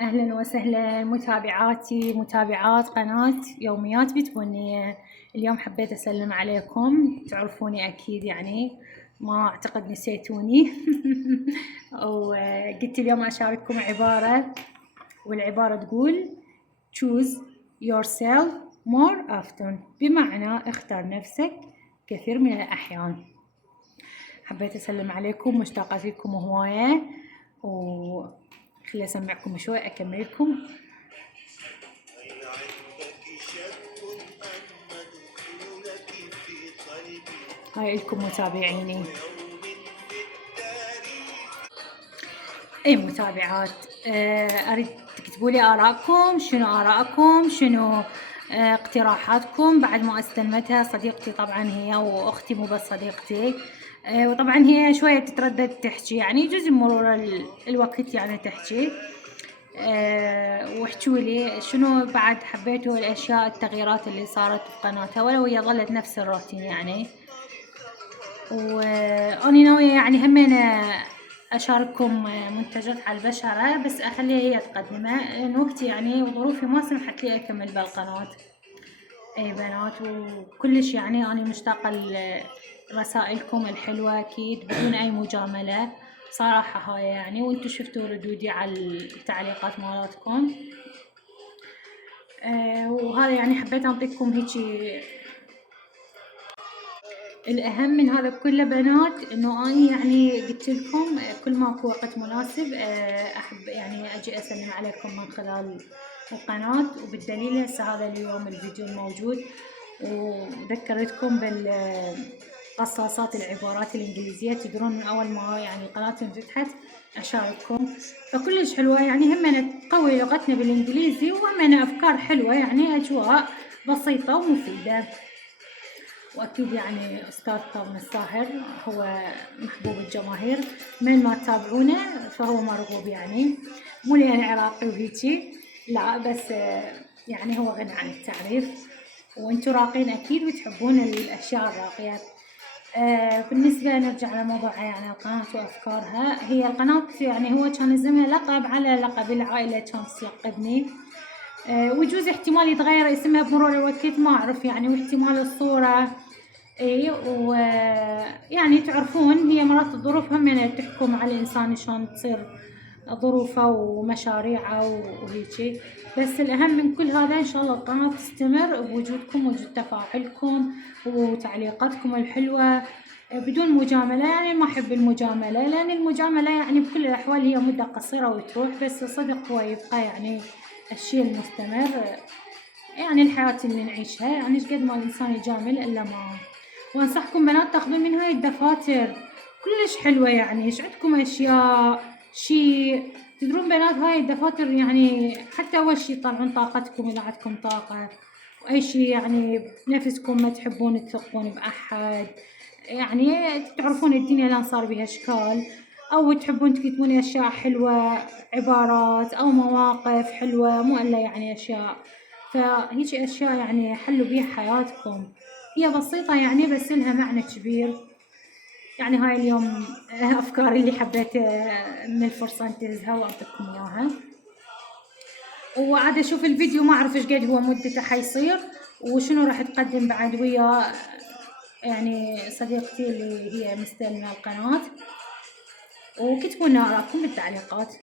أهلا وسهلا متابعاتي متابعات قناة يوميات بتبنية. اليوم حبيت أسلم عليكم، تعرفوني أكيد يعني، ما أعتقد نسيتوني. وقلت اليوم أشارككم عبارة، والعبارة تقول choose yourself more often، بمعنى اختار نفسك كثير من الأحيان. حبيت أسلم عليكم، مشتاقة لكم هواية، خلي أسمعكم شوي أكمل لكم. هاي لكم متابعيني. اي متابعات، اريد تكتبوا لي آراءكم، شنو آراءكم، شنو اقتراحاتكم بعد ما استلمتها. صديقتي طبعا هي، واختي مو بس صديقتي، وطبعا هي شوية تتردد تحكي، يعني جزء مرور الوقت يعني تحكي. واحكوا لي شنو بعد حبيتوا الاشياء، التغييرات اللي صارت في قناتها، ولو هي ظلت نفس الروتين يعني. واني ناوية يعني همين اشارككم منتجات على البشرة، بس اخليها هي تقدمها لان وقتي يعني وظروفي ما سمحت لي اكمل بالقناة. اي بنات، وكلش يعني اني مشتاقة لرسائلكم الحلوة اكيد بدون اي مجاملة صراحة. هاي يعني، وانتو شفتوا ردودي على التعليقات مالتكم. وهذا يعني حبيت انطيكم هيجي. الأهم من هذا كله بنات إنه أنا يعني قلت لكم كل ما أكو وقت مناسب أحب يعني أجي أسلم عليكم من خلال القناة، وبالدليل هسه هذا اليوم الفيديو الموجود، وذكرتكم بالقصاصات العبارات الإنجليزية. تدرون من أول ما يعني القناة انفتحت أشارككم، فكلش حلوة يعني، همنا تقوي لغتنا بالإنجليزي، وهمنا أفكار حلوة يعني، أجواء بسيطة ومفيدة. واكيد يعني استاذ كاظم الساهر هو محبوب الجماهير، من ما تتابعونه فهو مرغوب يعني، مو لأن عراقي وهيجي لا، بس يعني هو غني عن التعريف، وانتو راقين اكيد وتحبون الاشياء الراقية. بالنسبة نرجع لموضوع يعني القناة وافكارها. هي القناة يعني هو كان اسمها لقب على لقب العائلة كانت تلقبني، ويجوز احتمال يتغير اسمها بمرور الوقت، ما اعرف يعني، واحتمال الصورة. اي، ويعني تعرفون هي مرات الظروف هم يعني تحكم على الانسان شلون تصير ظروفه ومشاريعه وهيجي. بس الاهم من كل هذا ان شاء الله القناة تستمر بوجودكم، وجود تفاعلكم وتعليقاتكم الحلوة بدون مجاملة. يعني ما احب المجاملة، لان المجاملة يعني بكل الاحوال هي مدة قصيرة وتروح، بس الصدق هو يبقى يعني الشيء المستمر، يعني الحياة اللي نعيشها. يعني ايش قد ما الانسان يجامل الا ما. وانصحكم بنات تاخذون من هاي الدفاتر، كلش حلوة يعني، ايش عندكم اشياء شيء. تدرون بنات هاي الدفاتر يعني حتى اول شي يطلعون طاقتكم اذا عندكم طاقة، واي شي يعني بنفسكم ما تحبون تثقون باحد، يعني تعرفون الدنيا الان صار بها اشكال، او تحبون تكتبون اشياء حلوة، عبارات او مواقف حلوة، مو الا يعني اشياء. فهيجي اشياء يعني حلوا بيها حياتكم، هي بسيطة يعني بس لها معنى كبير. يعني هاي اليوم افكاري اللي حبيت من الفرصة انتهزها واعطيكم اياها. وعاد اشوف الفيديو ما اعرف ايش قد هو مدته حيصير، وشنو راح تقدم بعد ويا يعني صديقتي اللي هي مستلمة القناة. وكتبوا لنا آراءكم بالتعليقات.